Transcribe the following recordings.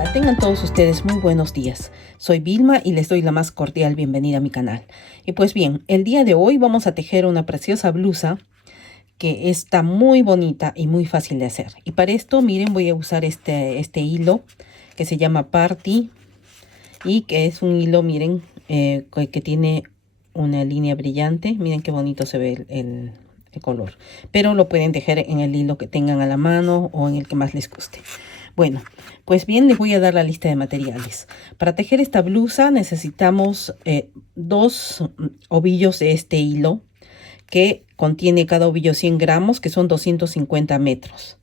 Hola, tengan todos ustedes muy buenos días. Soy Vilma y les doy la más cordial bienvenida a mi canal. Y pues bien, el día de hoy vamos a tejer una preciosa blusa que está muy bonita y muy fácil de hacer. Y para esto, miren, voy a usar este hilo que se llama Party y que es un hilo, miren, que tiene una línea brillante. Miren qué bonito se ve el color. Pero lo pueden tejer en el hilo que tengan a la mano o en el que más les guste. Bueno, pues bien, les voy a dar la lista de materiales. Para tejer esta blusa necesitamos 2 ovillos de este hilo que contiene cada ovillo 100 gramos, que son 250 metros,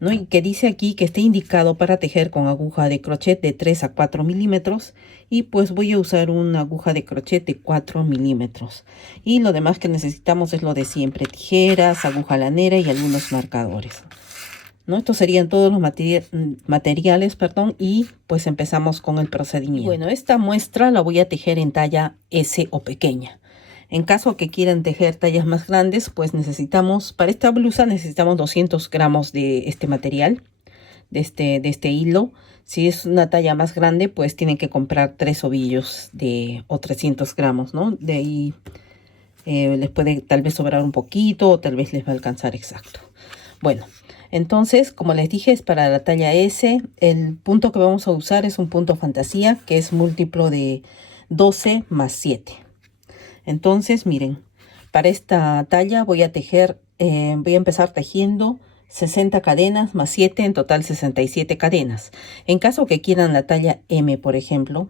¿no? Y que dice aquí que está indicado para tejer con aguja de crochet de 3 a 4 milímetros. Y pues voy a usar una aguja de crochet de 4 milímetros. Y lo demás que necesitamos es lo de siempre: tijeras, aguja lanera y algunos marcadores, ¿no? Estos serían todos los materiales, perdón, y pues empezamos con el procedimiento. Bueno, esta muestra la voy a tejer en talla S o pequeña. En caso que quieran tejer tallas más grandes, pues necesitamos, para esta blusa necesitamos 200 gramos de este material, de este hilo. Si es una talla más grande, pues tienen que comprar 3 ovillos o 300 gramos, ¿no? De ahí les puede tal vez sobrar un poquito o tal vez les va a alcanzar exacto. Bueno, entonces, como les dije, es para la talla S. El punto que vamos a usar es un punto fantasía, que es múltiplo de 12 más 7. Entonces, miren, para esta talla voy a empezar tejiendo 60 cadenas más 7, en total 67 cadenas. En caso que quieran la talla M, por ejemplo,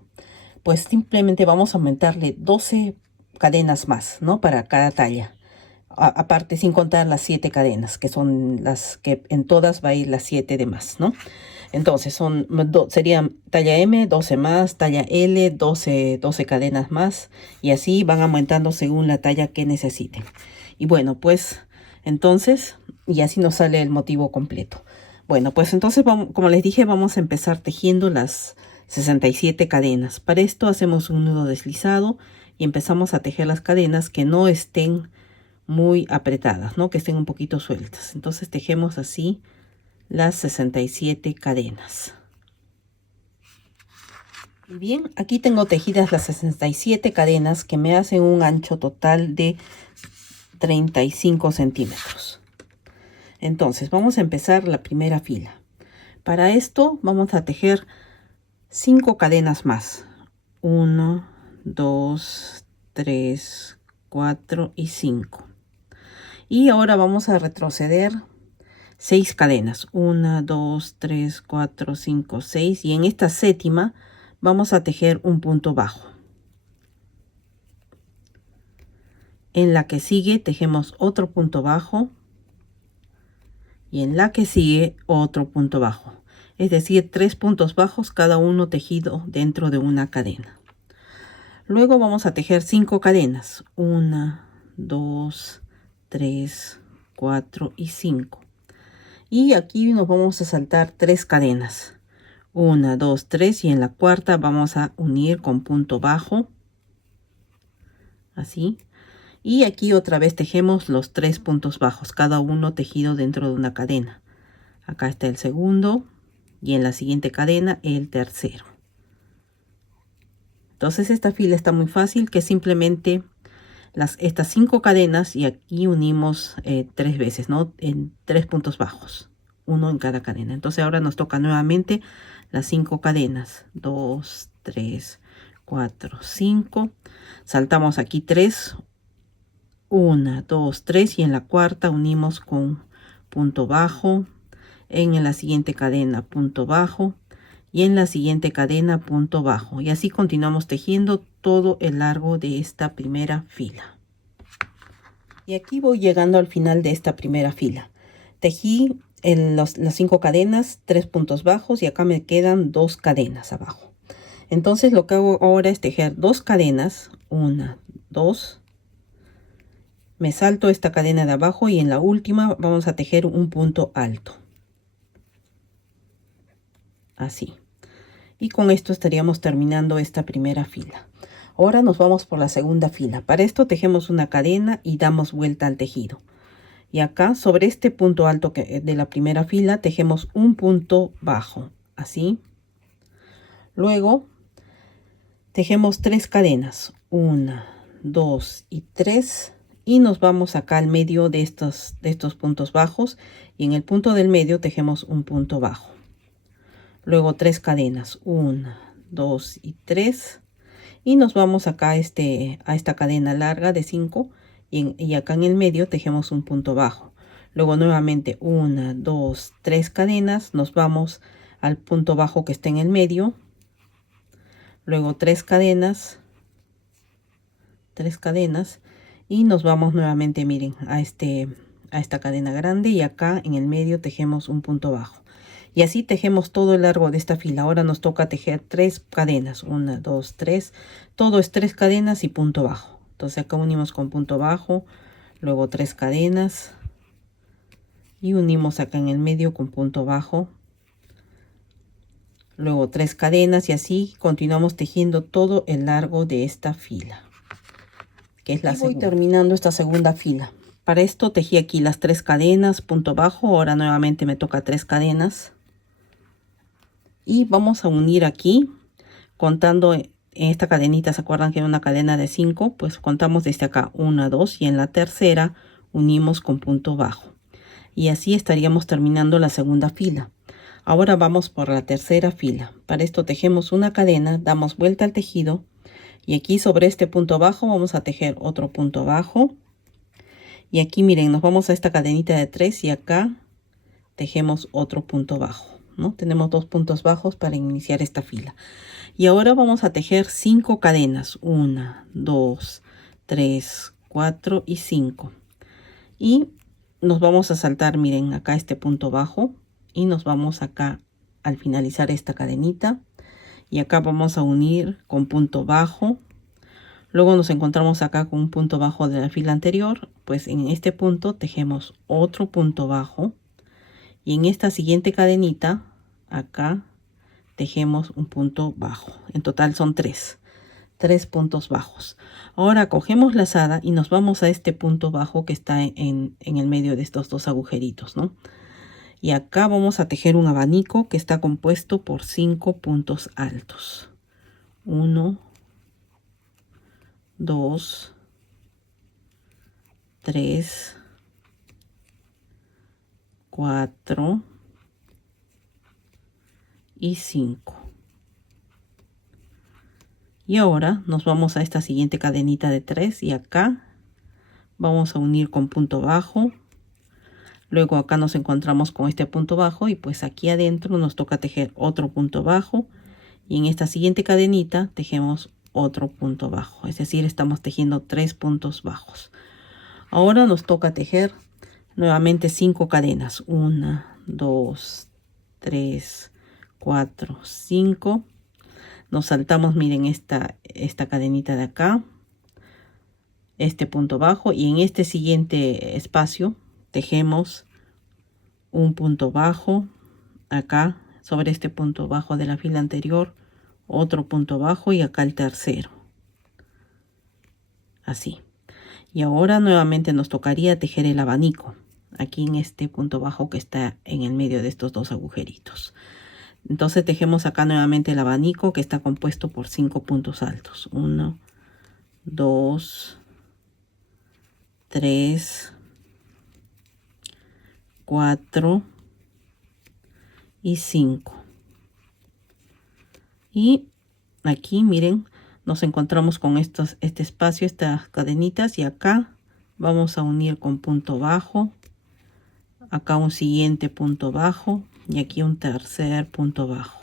pues simplemente vamos a aumentarle 12 cadenas más, ¿no? Para cada talla. Aparte, sin contar las 7 cadenas, que son las que en todas va a ir las 7 de más, ¿no? Entonces serían talla M, 12 más, talla L, 12 cadenas más, y así van aumentando según la talla que necesiten. Y bueno, pues entonces, y así nos sale el motivo completo. Bueno, pues entonces, como les dije, vamos a empezar tejiendo las 67 cadenas. Para esto hacemos un nudo deslizado y empezamos a tejer las cadenas que no estén muy apretadas, ¿no? Que estén un poquito sueltas. Entonces tejemos así las 67 cadenas. Y bien, aquí tengo tejidas las 67 cadenas que me hacen un ancho total de 35 centímetros. Entonces vamos a empezar la primera fila. Para esto vamos a tejer 5 cadenas más. 1, 2, 3, 4 y 5. Y ahora vamos a retroceder 6 cadenas. 1, 2, 3, 4, 5, 6. Y en esta séptima vamos a tejer un punto bajo. En la que sigue tejemos otro punto bajo. Y en la que sigue otro punto bajo. Es decir, 3 puntos bajos, cada uno tejido dentro de una cadena. Luego vamos a tejer 5 cadenas. 1, 2, 3, 4 y 5. Y aquí nos vamos a saltar 3 cadenas. 1, 2, 3, y en la cuarta vamos a unir con punto bajo. Así. Y aquí otra vez tejemos los 3 puntos bajos, cada uno tejido dentro de una cadena. Acá está el segundo y en la siguiente cadena el tercero. Entonces esta fila está muy fácil, que simplemente estas 5 cadenas, y aquí unimos 3 veces, ¿no? En 3 puntos bajos, uno en cada cadena. Entonces ahora nos toca nuevamente las 5 cadenas. 2, 3, 4, 5. Saltamos aquí 3. 1, 2, 3, y en la cuarta unimos con punto bajo. En la siguiente cadena punto bajo. Y en la siguiente cadena punto bajo. Y así continuamos tejiendo todo el largo de esta primera fila. Y aquí voy llegando al final de esta primera fila. Tejí las 5 cadenas, 3 puntos bajos, y acá me quedan 2 cadenas abajo. Entonces lo que hago ahora es tejer 2 cadenas. 1, 2. Me salto esta cadena de abajo y en la última vamos a tejer un punto alto. Así. Y con esto estaríamos terminando esta primera fila. Ahora nos vamos por la segunda fila. Para esto tejemos una cadena y damos vuelta al tejido. Y acá sobre este punto alto de la primera fila tejemos un punto bajo. Así. Luego tejemos 3 cadenas, 1, 2 y 3, y nos vamos acá al medio de estos puntos bajos, y en el punto del medio tejemos un punto bajo. Luego 3 cadenas, 1, 2 y 3, y nos vamos acá a esta cadena larga de 5, y acá en el medio tejemos un punto bajo. Luego nuevamente 1, 2, 3 cadenas, nos vamos al punto bajo que está en el medio. Luego 3 cadenas, y nos vamos nuevamente, miren, a esta cadena grande, y acá en el medio tejemos un punto bajo. Y así tejemos todo el largo de esta fila. Ahora nos toca tejer 3 cadenas, 1, 2, 3, todo es 3 cadenas y punto bajo. Entonces acá unimos con punto bajo, luego 3 cadenas y unimos acá en el medio con punto bajo, luego 3 cadenas, y así continuamos tejiendo todo el largo de esta fila, que es la segunda. Voy terminando esta segunda fila. Para esto tejí aquí las 3 cadenas, punto bajo. Ahora nuevamente me toca 3 cadenas y vamos a unir aquí contando en esta cadenita. ¿Se acuerdan que era una cadena de 5? Pues contamos desde acá 1, 2, y en la tercera unimos con punto bajo, y así estaríamos terminando la segunda fila. Ahora vamos por la tercera fila. Para esto tejemos una cadena, damos vuelta al tejido, y aquí sobre este punto bajo vamos a tejer otro punto bajo, y aquí miren, nos vamos a esta cadenita de 3 y acá tejemos otro punto bajo, ¿no? Tenemos 2 puntos bajos para iniciar esta fila. Y ahora vamos a tejer 5 cadenas, 1, 2, 3, 4 y 5, y nos vamos a saltar, miren, acá este punto bajo, y nos vamos acá al finalizar esta cadenita, y acá vamos a unir con punto bajo. Luego nos encontramos acá con un punto bajo de la fila anterior, pues en este punto tejemos otro punto bajo, y en esta siguiente cadenita acá tejemos un punto bajo. En total son 3 puntos bajos. Ahora cogemos lazada y nos vamos a este punto bajo que está en el medio de estos 2 agujeritos, ¿no? Y acá vamos a tejer un abanico que está compuesto por 5 puntos altos. 1, 2, 3, 4 y 5. Y ahora nos vamos a esta siguiente cadenita de 3, y acá vamos a unir con punto bajo. Luego acá nos encontramos con este punto bajo, y pues aquí adentro nos toca tejer otro punto bajo, y en esta siguiente cadenita tejemos otro punto bajo. Es decir, estamos tejiendo 3 puntos bajos. Ahora nos toca tejer nuevamente 5 cadenas, 1, 2, 3, 4, 5. Nos saltamos, miren, esta cadenita de acá, este punto bajo, y en este siguiente espacio tejemos un punto bajo. Acá sobre este punto bajo de la fila anterior otro punto bajo, y acá el tercero, así. Y ahora nuevamente nos tocaría tejer el abanico aquí en este punto bajo que está en el medio de estos 2 agujeritos. Entonces tejemos acá nuevamente el abanico que está compuesto por 5 puntos altos. 1, 2, 3, 4 y 5. Y aquí miren, nos encontramos con este espacio, estas cadenitas, y acá vamos a unir con punto bajo, acá un siguiente punto bajo, y aquí un tercer punto bajo,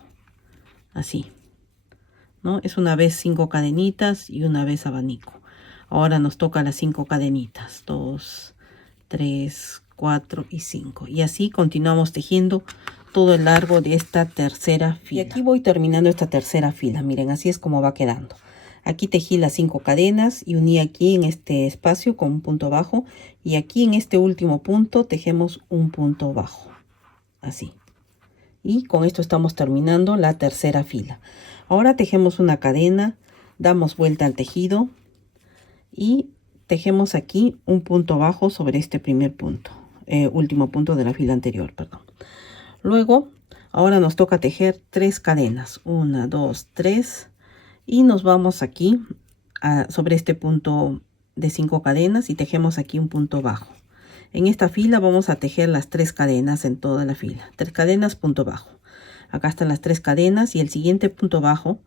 así, ¿no? Es una vez 5 cadenitas y una vez abanico. Ahora nos toca las 5 cadenitas, 2, 3, 4 y 5, y así continuamos tejiendo todo el largo de esta tercera fila. Y aquí voy terminando esta tercera fila. Miren, así es como va quedando. Aquí tejí las 5 cadenas y uní aquí en este espacio con un punto bajo, y aquí en este último punto tejemos un punto bajo, así. Y con esto estamos terminando la tercera fila. Ahora tejemos una cadena, damos vuelta al tejido y tejemos aquí un punto bajo sobre este primer punto, último punto de la fila anterior, perdón. Luego Ahora nos toca tejer 3 cadenas, 1, 2, 3, y nos vamos aquí sobre este punto de 5 cadenas y tejemos aquí un punto bajo. En esta fila vamos a tejer las 3 cadenas en toda la fila, 3 cadenas, punto bajo. Acá están las 3 cadenas y el siguiente punto bajo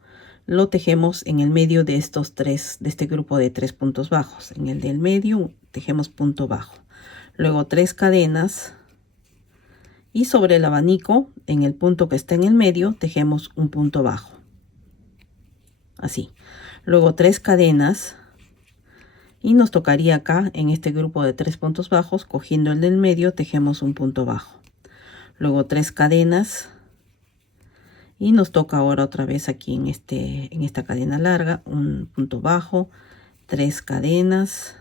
lo tejemos en el medio de estos tres, de este grupo de 3 puntos bajos. En el del medio tejemos punto bajo, luego 3 cadenas, y sobre el abanico en el punto que está en el medio tejemos un punto bajo, así. Luego 3 cadenas y nos tocaría acá en este grupo de 3 puntos bajos, cogiendo el del medio tejemos un punto bajo, luego 3 cadenas y nos toca ahora otra vez aquí en esta cadena larga un punto bajo, 3 cadenas,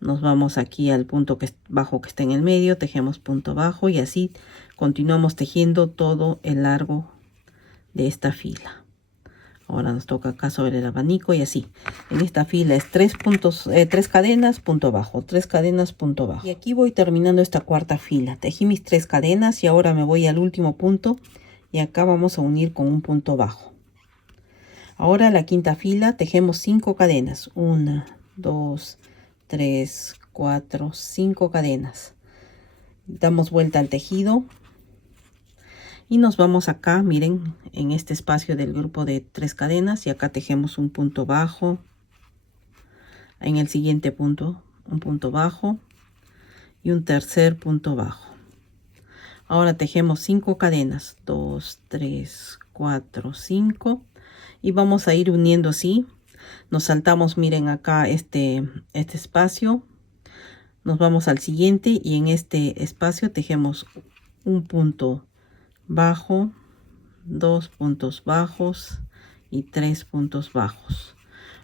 nos vamos aquí al punto bajo que está en el medio, tejemos punto bajo y así continuamos tejiendo todo el largo de esta fila. Ahora nos toca acá sobre el abanico y así. En esta fila es 3 cadenas, punto bajo, 3 cadenas, punto bajo. Y aquí voy terminando esta cuarta fila. Tejí mis 3 cadenas y ahora me voy al último punto y acá vamos a unir con un punto bajo. Ahora la quinta fila tejemos 5 cadenas, 1, 2, 3, 4, 5 cadenas. Damos vuelta al tejido y nos vamos acá, miren, en este espacio del grupo de 3 cadenas y acá tejemos un punto bajo. En el siguiente punto un punto bajo y un tercer punto bajo. Ahora tejemos 5 cadenas, 2, 3, 4, 5 y vamos a ir uniendo así. Nos saltamos, miren acá este espacio, nos vamos al siguiente y en este espacio tejemos un punto bajo, 2 puntos bajos y 3 puntos bajos.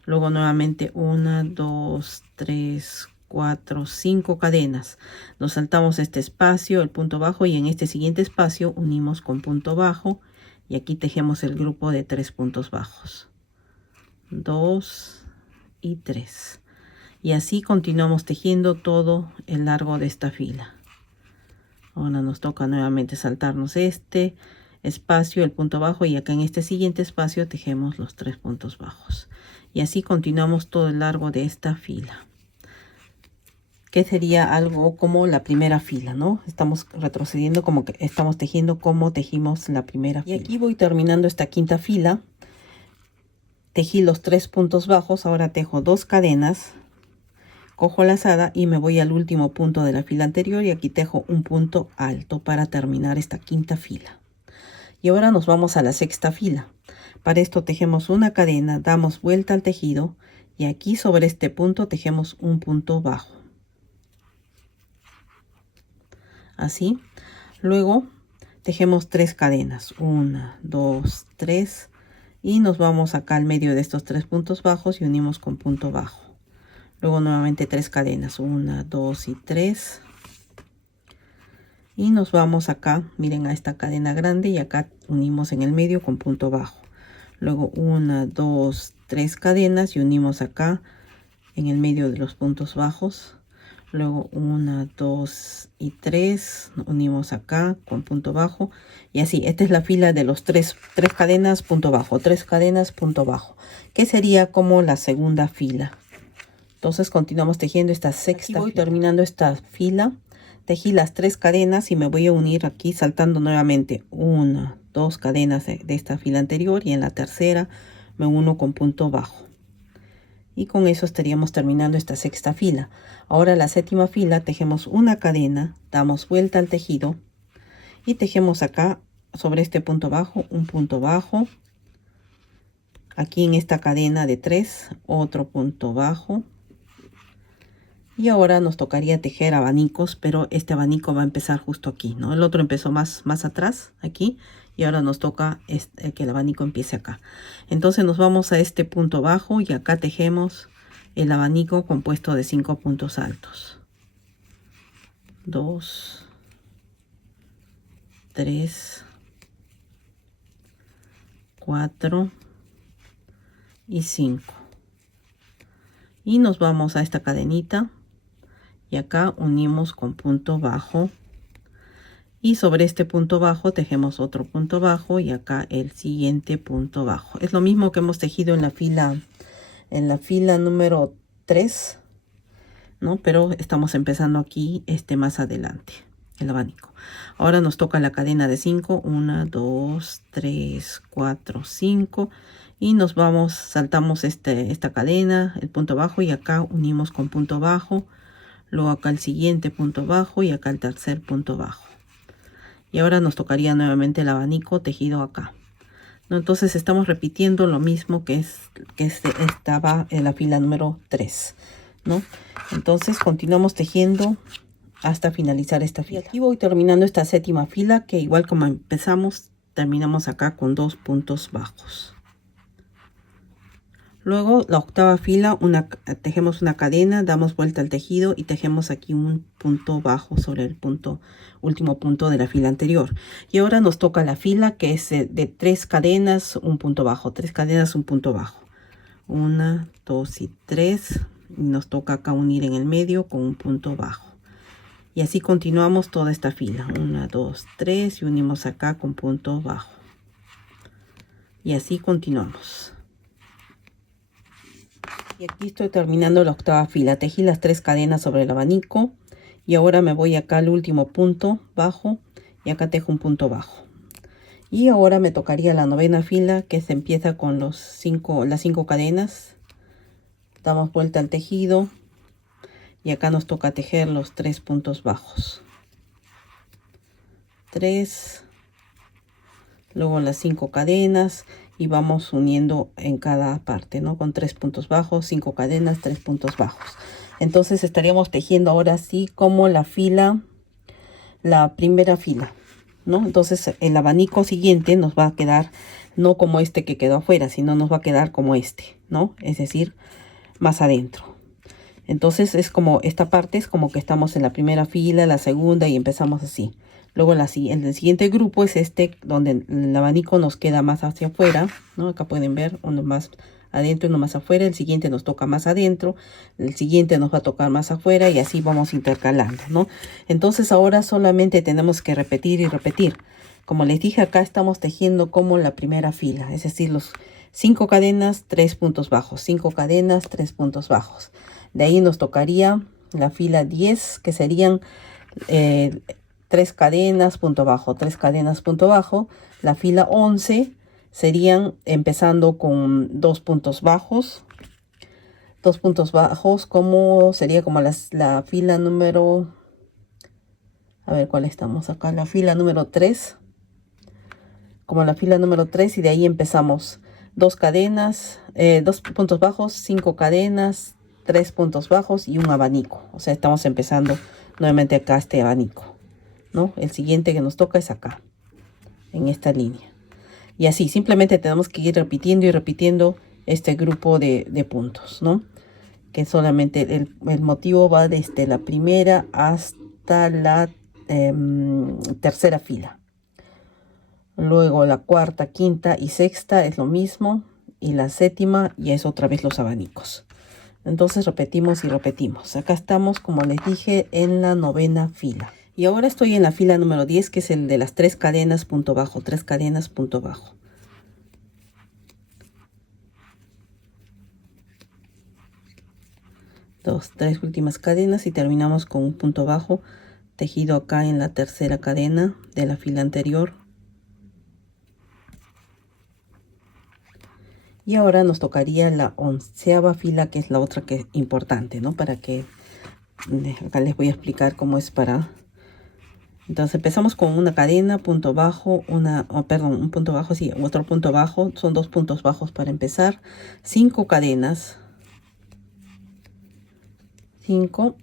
Luego nuevamente 1, 2, 3, 4, 5 cadenas. Nos saltamos este espacio, el punto bajo, y en este siguiente espacio unimos con punto bajo y aquí tejemos el grupo de 3 puntos bajos, 2 y 3, y así continuamos tejiendo todo el largo de esta fila. Ahora nos toca nuevamente saltarnos este espacio, el punto bajo, y acá en este siguiente espacio tejemos los 3 puntos bajos y así continuamos todo el largo de esta fila, que sería algo como la primera fila, ¿no? Estamos retrocediendo como que estamos tejiendo como tejimos la primera fila. Y aquí voy terminando esta quinta fila. Tejí los 3 puntos bajos, ahora tejo 2 cadenas, cojo lazada y me voy al último punto de la fila anterior y aquí tejo un punto alto para terminar esta quinta fila. Y ahora nos vamos a la sexta fila. Para esto tejemos una cadena, damos vuelta al tejido y aquí sobre este punto tejemos un punto bajo, así. Luego tejemos 3 cadenas, 1, 2, 3, y nos vamos acá al medio de estos 3 puntos bajos y unimos con punto bajo. Luego nuevamente 3 cadenas, 1, 2 y 3, y nos vamos acá, miren, a esta cadena grande y acá unimos en el medio con punto bajo. Luego 1, 2, 3 cadenas y unimos acá en el medio de los puntos bajos. Luego 1, 2 y 3, unimos acá con punto bajo y así. Esta es la fila de los 3 cadenas, punto bajo, 3 cadenas, punto bajo, que sería como la segunda fila. Entonces continuamos tejiendo esta sexta. Aquí voy terminando esta fila. Tejí las 3 cadenas y me voy a unir aquí saltando nuevamente 1, 2 cadenas de esta fila anterior y en la tercera me uno con punto bajo. Y con eso estaríamos terminando esta sexta fila. Ahora la séptima fila tejemos una cadena, damos vuelta al tejido y tejemos acá sobre este punto bajo un punto bajo. Aquí en esta cadena de 3 otro punto bajo. Y ahora nos tocaría tejer abanicos, pero este abanico va a empezar justo aquí, ¿no? El otro empezó más atrás, aquí, y ahora nos toca que el abanico empiece acá. Entonces nos vamos a este punto bajo y acá tejemos el abanico compuesto de 5 puntos altos. 2, 3, 4 y 5. Y nos vamos a esta cadenita. Y acá unimos con punto bajo Y sobre este punto bajo tejemos otro punto bajo y acá el siguiente punto bajo. Es lo mismo que hemos tejido en la fila número 3, ¿no? Pero estamos empezando aquí más adelante, el abanico. Ahora nos toca la cadena de 5, 1, 2, 3, 4, 5 y nos vamos, saltamos esta cadena, el punto bajo, y acá unimos con punto bajo, luego acá el siguiente punto bajo y acá el tercer punto bajo. Y ahora nos tocaría nuevamente el abanico tejido acá, ¿no? Entonces estamos repitiendo lo mismo que estaba en la fila número 3, ¿no? Entonces continuamos tejiendo hasta finalizar esta fila. Y aquí voy terminando esta séptima fila, que igual como empezamos, terminamos acá con 2 puntos bajos. Luego la octava fila, tejemos una cadena, damos vuelta al tejido y tejemos aquí un punto bajo sobre el último punto de la fila anterior. Y ahora nos toca la fila que es de 3 cadenas, un punto bajo, 3 cadenas, un punto bajo. 1, 2 y 3. Y nos toca acá unir en el medio con un punto bajo. Y así continuamos toda esta fila. 1, 2, 3 y unimos acá con punto bajo. Y así continuamos. Y aquí estoy terminando la octava fila. Tejí las 3 cadenas sobre el abanico. Y ahora me voy acá al último punto bajo. Y acá tejo un punto bajo. Y ahora me tocaría la novena fila, que se empieza con las 5 cadenas. Damos vuelta al tejido. Y acá nos toca tejer los 3 puntos bajos. 3. Luego las 5 cadenas. Y vamos uniendo en cada parte, ¿no? Con 3 puntos bajos, 5 cadenas, 3 puntos bajos. Entonces estaríamos tejiendo ahora sí como la primera fila, ¿no? Entonces el abanico siguiente nos va a quedar no como este que quedó afuera, sino nos va a quedar como este, ¿no? Es decir, más adentro. Entonces es como, esta parte es como que estamos en la primera fila, la segunda y empezamos así. Luego el siguiente grupo es donde el abanico nos queda más hacia afuera, ¿no? Acá pueden ver, uno más adentro y uno más afuera. El siguiente nos toca más adentro, el siguiente nos va a tocar más afuera y así vamos intercalando, ¿no? Entonces ahora solamente tenemos que repetir y repetir. Como les dije, acá estamos tejiendo como la primera fila, es decir, los 5 cadenas, 3 puntos bajos, 5 cadenas, 3 puntos bajos. De ahí nos tocaría la fila 10, que serían 3 cadenas, punto bajo, 3 cadenas, punto bajo. La fila 11 serían empezando con 2 puntos bajos. 2 puntos bajos, sería como la fila número... A ver, ¿cuál estamos acá? La fila número 3. Como la fila número 3 y de ahí empezamos 2 cadenas, 2 puntos bajos, 5 cadenas, 3 puntos bajos y un abanico. O sea, estamos empezando nuevamente acá este abanico, ¿no? El siguiente que nos toca es acá, en esta línea. Y así, simplemente tenemos que ir repitiendo y repitiendo este grupo de puntos, ¿no? Que solamente el motivo va desde la primera hasta la tercera fila. Luego la cuarta, quinta y sexta es lo mismo. Y la séptima ya es otra vez los abanicos. Entonces repetimos y repetimos. Acá estamos, como les dije, en la novena fila. Y ahora estoy en la fila número 10, que es el de las 3 cadenas, punto bajo, 3 cadenas, punto bajo. Tres últimas cadenas y terminamos con un punto bajo tejido acá en la tercera cadena de la fila anterior. Y ahora nos tocaría la 11ª fila, que es la otra que es importante, ¿no? Para que acá les voy a explicar cómo es para... Entonces empezamos con una cadena, punto bajo, un punto bajo, sí, otro punto bajo. Son 2 puntos bajos para empezar. 5 cadenas. 5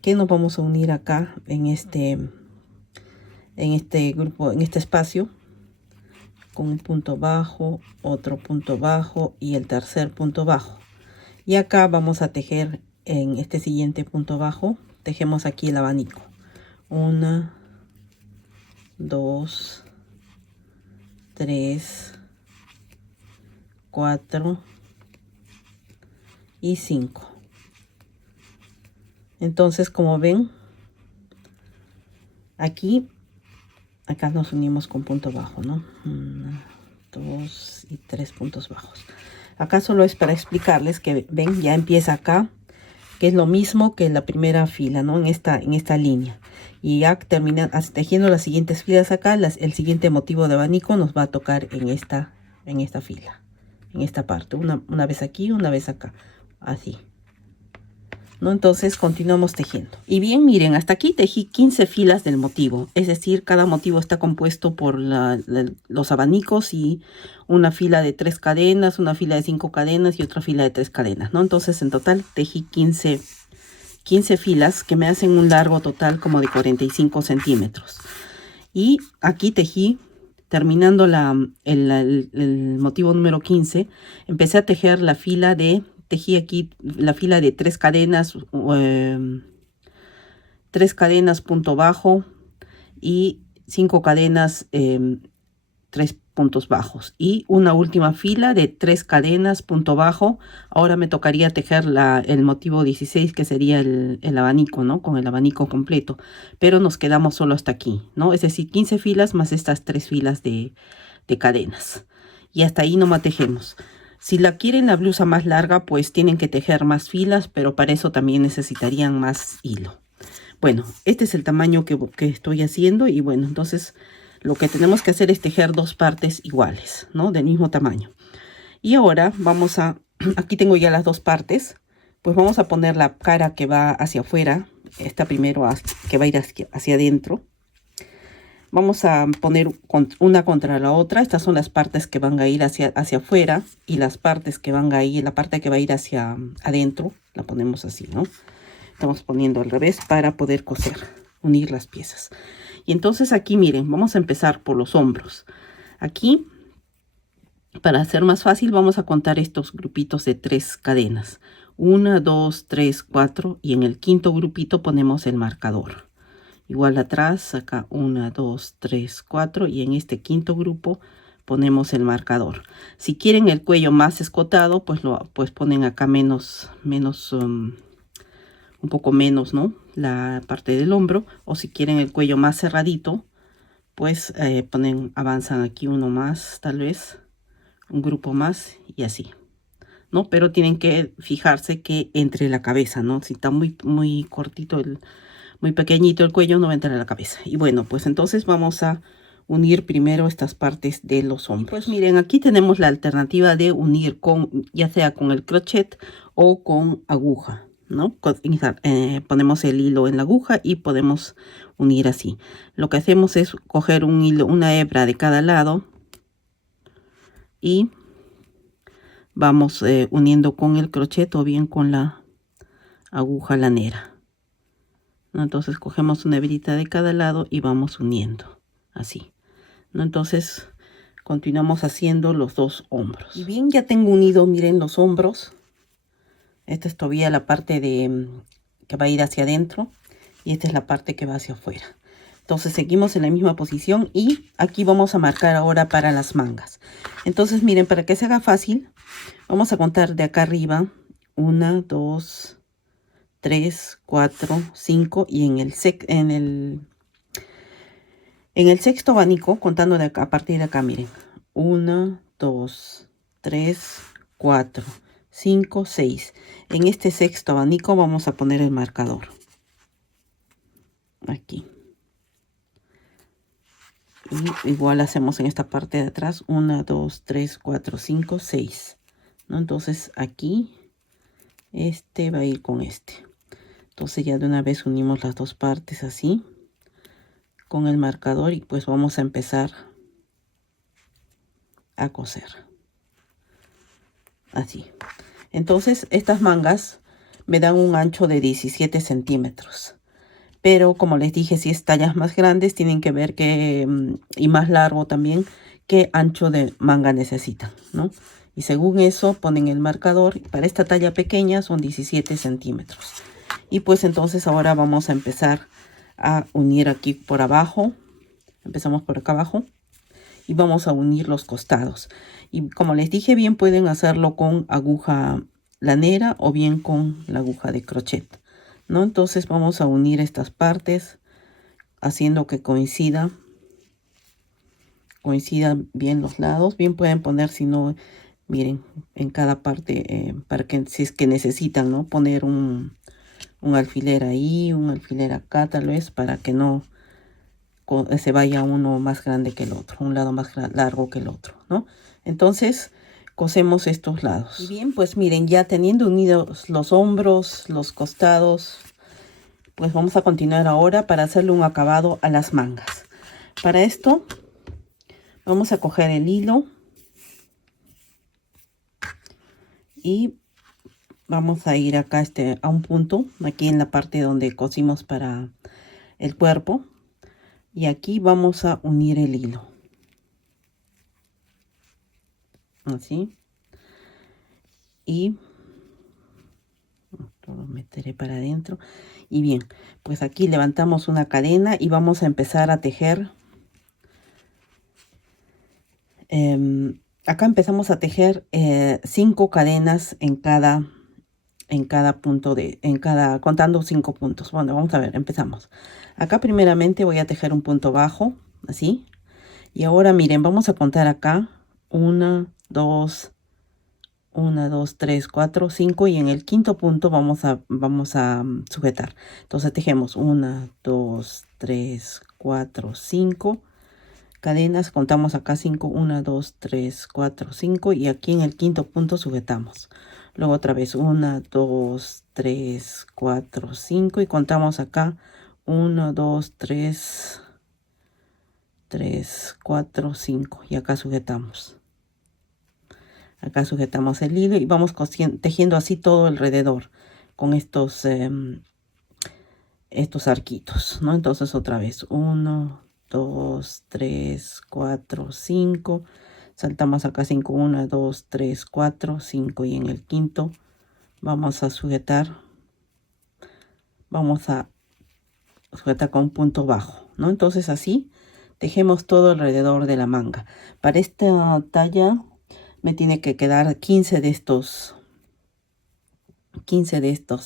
que nos vamos a unir acá en este grupo, en este espacio, con un punto bajo, otro punto bajo y el tercer punto bajo. Y acá vamos a tejer en este siguiente punto bajo, tejemos aquí el abanico. 1, 2, 3, 4 y 5. Entonces, como ven, aquí acá nos unimos con punto bajo, ¿no? 1, 2 y 3 puntos bajos. Acá solo es para explicarles que ven, ya empieza acá, que es lo mismo que la primera fila, ¿no? En esta línea. Y ya termina tejiendo las siguientes filas acá. El siguiente motivo de abanico nos va a tocar en esta fila, en esta parte. Una vez aquí, una vez acá, así, ¿no? Entonces continuamos tejiendo. Y bien, miren, hasta aquí tejí 15 filas del motivo. Es decir, cada motivo está compuesto por los abanicos y una fila de 3 cadenas, una fila de 5 cadenas y otra fila de 3 cadenas, ¿no? Entonces en total tejí 15 filas que me hacen un largo total como de 45 centímetros. Y aquí tejí, terminando el motivo número 15, empecé a tejer la fila de... Tejí aquí la fila de 3 cadenas, 3 cadenas punto bajo y 5 cadenas, 3 puntos bajos. Y una última fila de 3 cadenas punto bajo. Ahora me tocaría tejer el motivo 16, que sería el abanico, ¿no? Con el abanico completo. Pero nos quedamos solo hasta aquí, ¿no? Es decir, 15 filas más estas 3 filas de cadenas. Y hasta ahí nomás tejemos. Si la quieren la blusa más larga, pues tienen que tejer más filas, pero para eso también necesitarían más hilo. Bueno, este es el tamaño que estoy haciendo y bueno, entonces lo que tenemos que hacer es tejer 2 partes iguales, ¿no? Del mismo tamaño. Y ahora vamos a, aquí tengo ya las 2 partes, pues vamos a poner la cara que va hacia afuera, esta primero que va a ir hacia adentro. Vamos a poner una contra la otra. Estas son las partes que van a ir hacia afuera y las partes que van a ir, la parte que va a ir hacia adentro, la ponemos así, ¿no? Estamos poniendo al revés para poder coser, unir las piezas. Y entonces aquí miren, vamos a empezar por los hombros. Aquí, para hacer más fácil, vamos a contar estos grupitos de 3 cadenas. 1, 2, 3, 4 y en el quinto grupito ponemos el marcador. Igual atrás, acá 1, 2, 3, 4 y en este quinto grupo ponemos el marcador. Si quieren el cuello más escotado, pues ponen acá un poco menos, ¿no? La parte del hombro. O si quieren el cuello más cerradito, pues avanzan aquí uno más, tal vez, un grupo más y así, ¿no? Pero tienen que fijarse que entre la cabeza, ¿no? Si está muy cortito muy pequeñito el cuello, no va a entrar a la cabeza. Y bueno, pues entonces vamos a unir primero estas partes de los hombros. Pues miren, aquí tenemos la alternativa de unir ya sea con el crochet o con aguja, ¿no? Ponemos el hilo en la aguja y podemos unir así. Lo que hacemos es coger un hilo, una hebra de cada lado y vamos uniendo con el crochet o bien con la aguja lanera. ¿No? Entonces cogemos una hebrita de cada lado y vamos uniendo así, ¿no? Entonces continuamos haciendo los 2 hombros. Y bien, ya tengo unido, miren, los hombros. Esta es todavía la parte que va a ir hacia adentro y esta es la parte que va hacia afuera. Entonces seguimos en la misma posición y aquí vamos a marcar ahora para las mangas. Entonces miren, para que se haga fácil, vamos a contar de acá arriba 1, 2, 3, 4, 5 y en el sexto abanico, contando de acá, a partir de acá, miren, 1, 2, 3, 4, 5, 6. En este sexto abanico vamos a poner el marcador. Aquí. Y igual hacemos en esta parte de atrás, 1, 2, 3, 4, 5, 6. ¿No? Entonces aquí, este va a ir con este. Entonces ya de una vez unimos las 2 partes así con el marcador y pues vamos a empezar a coser así. Entonces estas mangas me dan un ancho de 17 centímetros, pero como les dije, si es tallas más grandes tienen que ver y más largo también, qué ancho de manga necesitan, ¿no? Y según eso ponen el marcador. Para esta talla pequeña son 17 centímetros. Y pues entonces ahora vamos a empezar a unir aquí por abajo. Empezamos por acá abajo y vamos a unir los costados. Y como les dije, bien pueden hacerlo con aguja lanera o bien con la aguja de crochet, ¿no? Entonces vamos a unir estas partes haciendo que coincida coincidan bien los lados. Bien pueden poner, si no, miren, en cada parte, para que si es que necesitan, ¿no? Poner un alfiler ahí, un alfiler acá, tal vez, para que no se vaya uno más grande que el otro, un lado más largo que el otro, ¿no? Entonces, cosemos estos lados. Y bien, pues miren, ya teniendo unidos los hombros, los costados, pues vamos a continuar ahora para hacerle un acabado a las mangas. Para esto, vamos a coger el hilo y vamos a ir acá a un punto, aquí en la parte donde cosimos para el cuerpo. Y aquí vamos a unir el hilo. Así. Y lo meteré para adentro. Y bien, pues aquí levantamos una cadena y vamos a empezar a tejer. Acá empezamos a tejer 5 cadenas en cada punto contando 5 puntos. Bueno, vamos a ver, empezamos. Acá primeramente voy a tejer un punto bajo, así. Y ahora miren, vamos a contar acá 1, 2, 3, 4, 5 y en el quinto punto vamos a sujetar. Entonces tejemos 1, 2, 3, 4, 5 cadenas, contamos acá 5, 1, 2, 3, 4, 5 y aquí en el quinto punto sujetamos. Luego otra vez 1, 2, 3, 4, 5 y contamos acá 1, 2, 3, 4, 5 y acá sujetamos. Acá sujetamos el hilo y vamos tejiendo así todo alrededor con estos arquitos, ¿no? Entonces otra vez 1, 2, 3, 4, 5. Saltamos acá 5, 1, 2, 3, 4, 5 y en el quinto vamos a sujetar. Vamos a sujetar con un punto bajo, ¿no? Entonces así tejemos todo alrededor de la manga. Para esta talla me tiene que quedar 15 de estos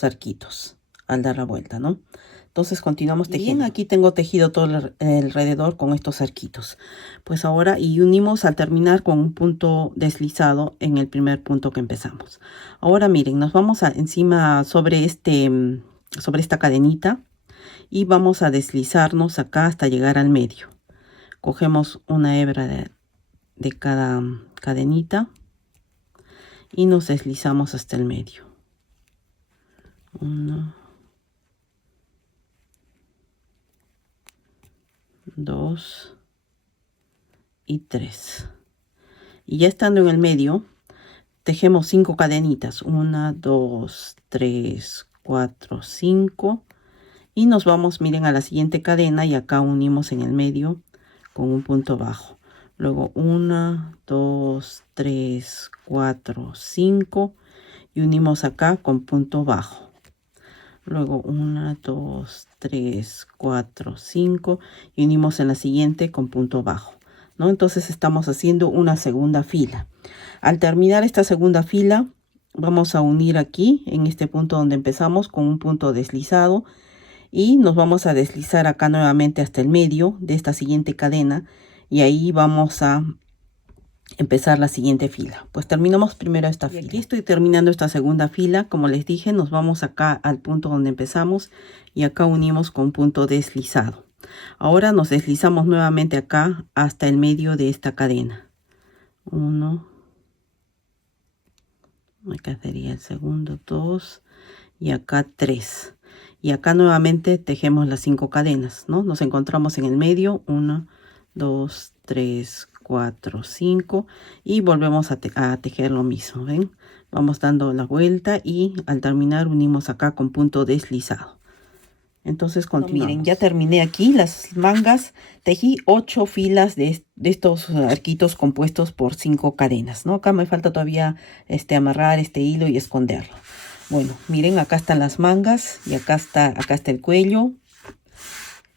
arquitos al dar la vuelta, ¿no? Entonces continuamos tejiendo. Bien, aquí tengo tejido todo alrededor con estos arquitos. Pues ahora y unimos al terminar con un punto deslizado en el primer punto que empezamos. Ahora miren, nos vamos encima sobre esta cadenita y vamos a deslizarnos acá hasta llegar al medio. Cogemos una hebra de cada cadenita y nos deslizamos hasta el medio. 1, 2 y 3. Y ya estando en el medio, tejemos 5 cadenitas. 1, 2, 3, 4, 5. Y nos vamos, miren, a la siguiente cadena y acá unimos en el medio con un punto bajo. Luego 1, 2, 3, 4, 5 y unimos acá con punto bajo. Luego 1, 2, 3, 4, 5 y unimos en la siguiente con punto bajo, ¿no? Entonces estamos haciendo una segunda fila. Al terminar esta segunda fila, vamos a unir aquí en este punto donde empezamos con un punto deslizado y nos vamos a deslizar acá nuevamente hasta el medio de esta siguiente cadena y ahí vamos a empezar la siguiente fila. Pues terminamos primero esta fila. Aquí estoy terminando esta segunda fila. Como les dije, nos vamos acá al punto donde empezamos y acá unimos con punto deslizado. Ahora nos deslizamos nuevamente acá hasta el medio de esta cadena. 1, acá sería el segundo, 2 y acá 3. Y acá nuevamente tejemos las 5 cadenas, ¿no? Nos encontramos en el medio, 1, 2, 3, 4, 5 y volvemos a tejer lo mismo, ¿ven? Vamos dando la vuelta y al terminar unimos acá con punto deslizado. Entonces continuamos. Miren, ya terminé aquí las mangas, tejí 8 filas de estos arquitos compuestos por 5 cadenas, ¿no? Acá me falta todavía amarrar este hilo y esconderlo. Bueno, miren, acá están las mangas y acá está el cuello.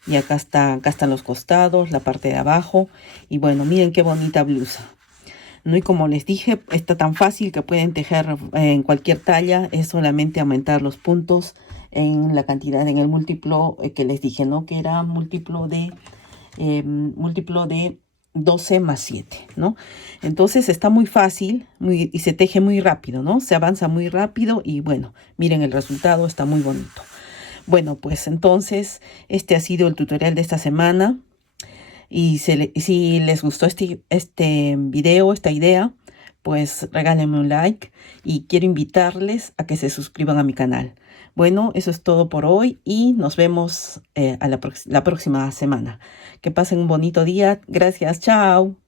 Y acá están los costados, la parte de abajo. Y bueno, miren qué bonita blusa, ¿no? Y como les dije, está tan fácil que pueden tejer en cualquier talla. Es solamente aumentar los puntos en la cantidad, en el múltiplo que les dije, ¿no? Que era múltiplo de 12 más 7, ¿no? Entonces está muy fácil y se teje muy rápido, ¿no? Se avanza muy rápido y bueno, miren el resultado, está muy bonito. Bueno, pues entonces este ha sido el tutorial de esta semana y si les gustó este video, esta idea, pues regálenme un like y quiero invitarles a que se suscriban a mi canal. Bueno, eso es todo por hoy y nos vemos la próxima semana. Que pasen un bonito día. Gracias, chao.